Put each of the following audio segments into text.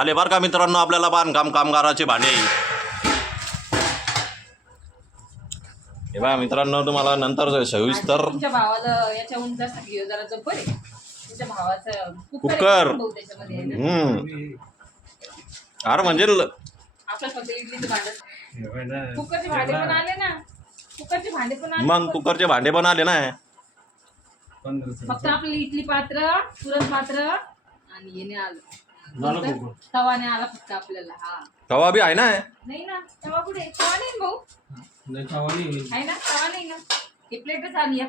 आले बरं का मित्रांनो आपल्याला बांधकाम कामगाराचे भांडे. हे बघा मित्रांनो तुम्हाला नंतर सविस्तर. तुमच्या भावाला याच्याहून जास्त घेऊ जरा जबर आहे तुमच्या भावाचं कुकर. त्याच्यामध्ये अरे म्हणजे आपलं फक्त इडलीचं भांडं कुकरचे भांडे पण आले ना. कुकरचे भांडे पण आले. मग कुकरचे भांडे पण आले ना. फक्त आपलं इडली पात्र पुरण पात्र आणि येणे आलं तवाने आला फक्त आपल्याला. हा तवा बी आहे ना. नाही ना तवा कुठे तवा नाही भाऊ आहे ना तवा नाही ना. हे प्लेटच आली आहे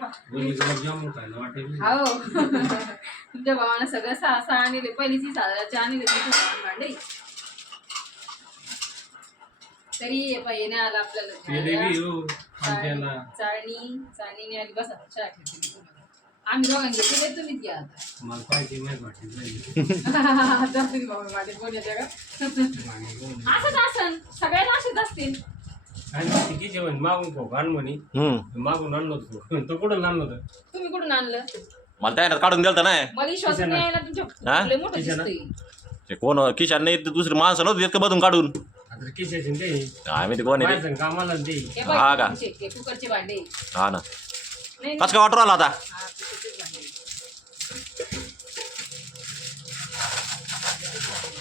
हो तुमच्या भावानं सगळं सहा आणले पहिलीच आणले भांडे तरी येणे आला आपल्याला. चाळणीने आली बसा चहा ठेवली आम्ही दोघांनी घेतले तुम्हीच घ्या आता असंच असन सगळ्यांना असेच असतील. मागून आणलो तो कुठून आणलो तुम्ही कुठून आणलं मला त्यानं काढून दिलं ना. मला विश्वास नाही आहे ना तुमच्या मोठं दिसतंय. ते कोण किशन नाही दुसरी माणसं नव्हती देत का मधून काढून. आम्ही ते कोण आहे कामाला दे. हा का कुकरचे भांडे. हा ना कसं काय वाटर आला आता.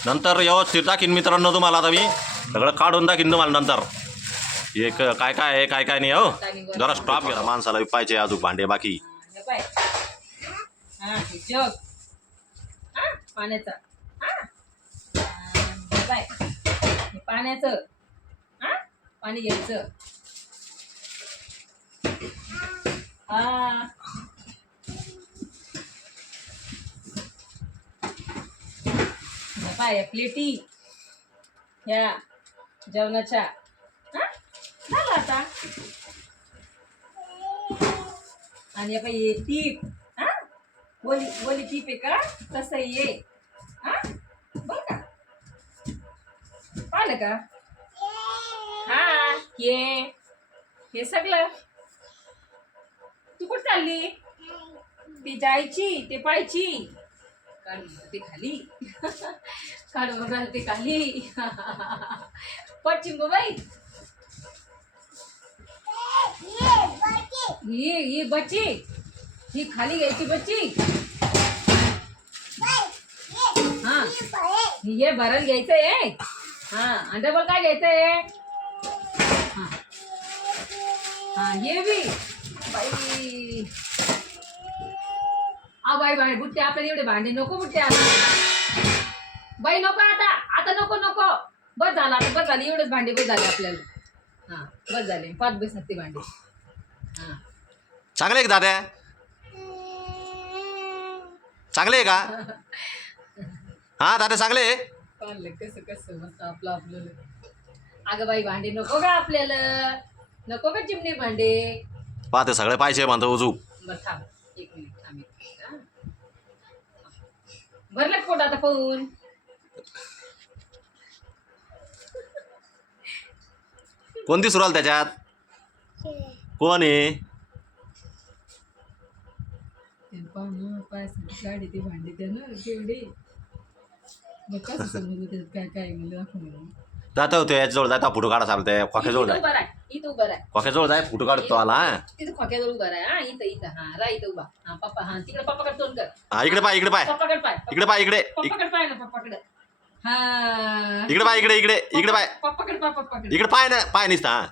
नंतर व्यवस्थित दाखीन मित्रांनो तुम्हाला. आता मी सगळं काढून दाखीन तुम्हाला नंतर. एक काय काय आहे काय काय नाही हो. जरा स्टॉप घ्या माणसाला पाहिजे अजून भांडे बाकी. जग पाण्याचा पाण्याचं पाणी घ्यायचं. हा पाय प्लेटी ह्या जेवणाच्या झालं आता. आणि पाहिजे टीप बोली टीप आहे का तसं ये बरं का पाहिलं का. हा हे सगळं तू कुठं चालली. ती जायची ते पाहायची काढून ते खाली काढून घालते खाली पडचिंग बाई. ही बच्ची ही खाली घ्यायची बच्ची. हा हे भरण घ्यायचंय. हा आणि डबल काय घ्यायचंय. हा ये बी बाई बाई बुट्टे आपल्याला एवढे भांडे नको. बुट्टे आता बाई नको आता नको बस झालं आता बस झाले एवढेच भांडे बस झाले आपल्याला. हा बस झाले 5 बस ते भांडे. हा चांगले आहे का दादा. चांगले आहे का. हा दादा चांगले आहे. कसं मस्त आपलं. अगं बाई भांडे नको का आपल्याला. नको का चिमणे भांडे. पाहते सगळे पाहिजे म्हणतो उजू. बरं थांब 1 मिनिट थांब. भरलं पोट आता पाहून. कोणती सुराल त्याच्यात कोण आहे. गाडी ती भांडी त्या ना तेवढी मग कसं समजलं त्याच्यात काय म्हणलं जाता होते याच्याजवळ जाता फोटो काढा चालते. खोक्याजवळ जाय इथं उभं राय. खोक्याजवळ जाय फोटो काढतो आला. तिथं खोक्याजवळ उभं राय. हा इथं हा रा इथं उभा. हा पप्पा हा तिकडे पप्पाकडे तोंड कर. हा इकडे पाय पप्पाकडे पाय इकडे पाय ना पप्पाकडे. हा इकडे पाय पप्पाकडे इकडे पाय ना पाय निसता.